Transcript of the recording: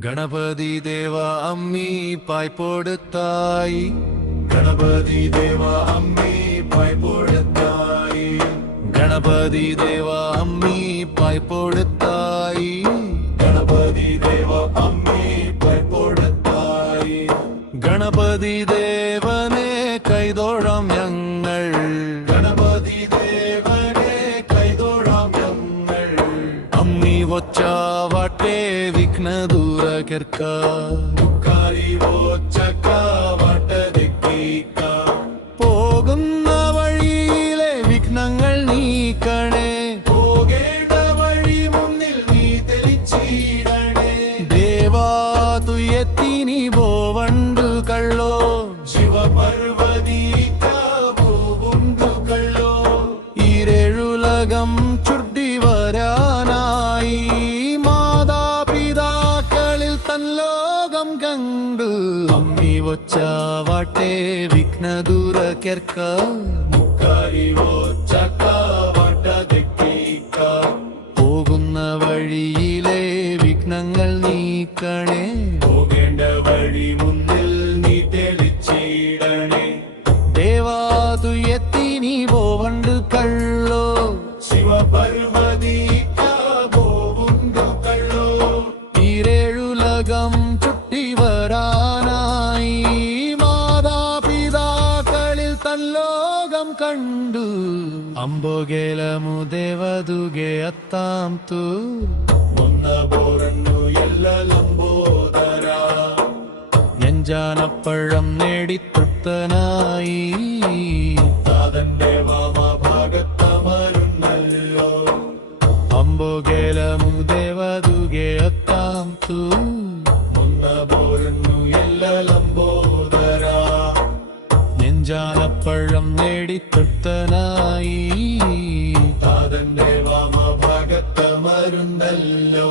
ഗണപതി ദേവ അമ്മി പായ്പൊടുത്തായി ഗണപതി ദേവ അമ്മി പായ്പൊടുത്തായി ഗണപതി ദേവ അമ്മി പായ്പൊടുത്തായി ഗണപതി ദേവ അമ്മി പായ്പൊടുത്തായി ഗണപതി ദേവനെ കൈതൊഴാം ഞങ്ങൾ ഗണപതി ദേവനെ കൈതൊഴാം ഞങ്ങൾ അമ്മി വച്ചാവട്ടെ വിഘ്ന ദൂര കെർക്ക പോകുന്ന വഴിയിലെ വിഘ്നങ്ങൾ നീക്കണേ പോകേണ്ട വഴി മുന്നിൽ നീ തെളിച്ചിടണേ ദേവാ തുയത്തിനി പോവണ്ടു കള്ളോ ശിവപർവതി പോവുണ്ടു കള്ളോ ഈരേഴുലകം ചുട്ടി വരാനായി മാതാപിതാക്കളിൽ തൻ ലോകം കണ്ടു അമ്മി വച്ചാവട്ടെ വിഘ്ന ദൂര കെർക്ക പോകുന്ന വഴിയിലെ വിഘ്നങ്ങൾ നീക്കണേ പോകേണ്ട വഴി മുന്നിൽ നീ തെളിച്ചിടണേ ദേവാ തുയത്തിനി പോവണ്ടു കള്ളോ ശിവപർവതി പോവുണ്ടു കള്ളോ ഈരേഴുലകം ചുട്ടി വരാനായി മാതാപിതാക്കളിൽ തൻ ലോകം കണ്ടു ಅಂಬೋಗೆಲಮು ದೇವದುಗೆ ಅತ್ತಾಂ ತು ಮುನ್ನ ಬೋರನ್ನು ಎಲ್ಲ ಲಂಬೋದರ നെഞ്ചാനപ്പഴം നേടി തൃപ്തനായി താതന്റെ വാമഭാഗത്തമരുന്നല്ലോ അമ്പോകേലമു ദേവതുಗೆ അത്താം തു മുന്ന ಬೋರನ್ನು ಎಲ್ಲ ലംബോദര നെഞ്ചാനപ്പഴം നേടി തൃപ്തനായി താതന്റെ വാമഭാഗത്തമരുന്നല്ലോ